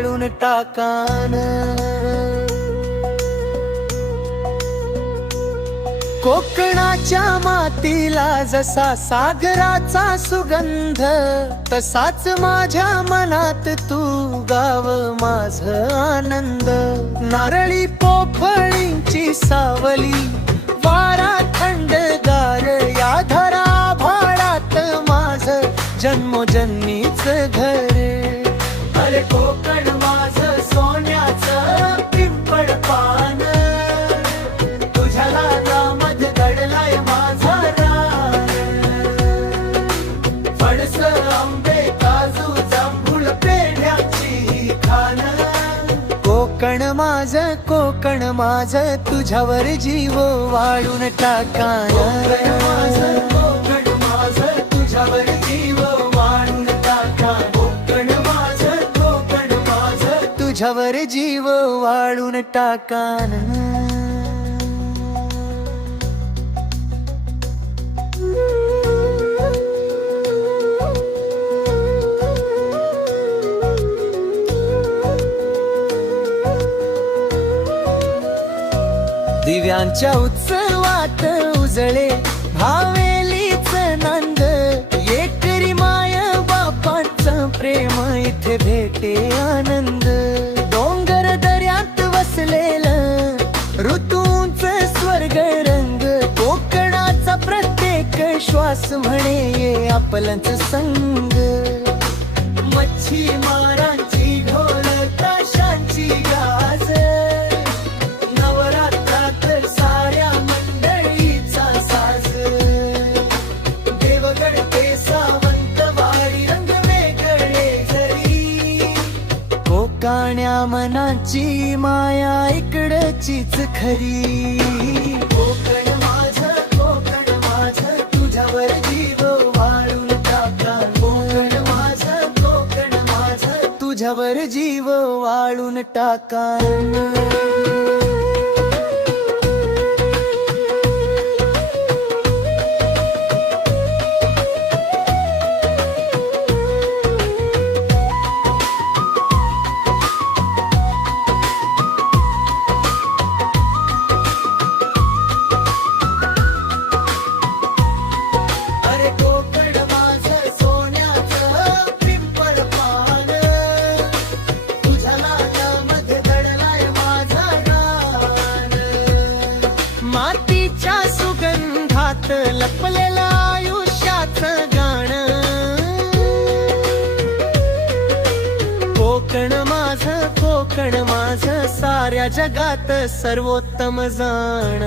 वाळून टाकान. कोकणाच्या मातीला जसा सागराचा सुगंध, तसाच माझ्या मनात तू गाव माझ आनंद. नारळी पोफळींची सावली, वारा थंडगार, या धरा भाळात माझ जन्मोजन्मीच घर. अरे कोकण माझ सोन्याचं पिंपळ पान, तुझ्या लाडामध्ये दडलाय माझा रान. फणस आंबे काजू जांभूळ पेढ्याची खान. कोकण माझ तुझ्यावर जीव वाळून टाकान. कोकण माझ तुझ्यावर जीव वाळून टाकान. कोकण माझ तुझ्यावर जीव वाळून टाकान. दिव्यांच्या उत्सवात उजळे भावेलीच नांद. एकरी माय बापांचं प्रेम इथे भेटे आनंद. डोंगर दऱ्यात वसलेलं ऋतूंच स्वर्ग रंग. कोकणाचा प्रत्येक श्वास म्हणे ये आपलंच संग. मच्छी मारांची ढोल ताशांची गाज, काण्या मनाची माया इकडचीच खरी. कोकण माझ तुझ्यावर जीव वाळून टाकान. कोकण माझ तुझ्यावर जीव वाळून टाकान. मातीच्या सुगंधात लपलेलं आयुष्याचं गाणं. कोकण माझ साऱ्या जगात सर्वोत्तम जाण.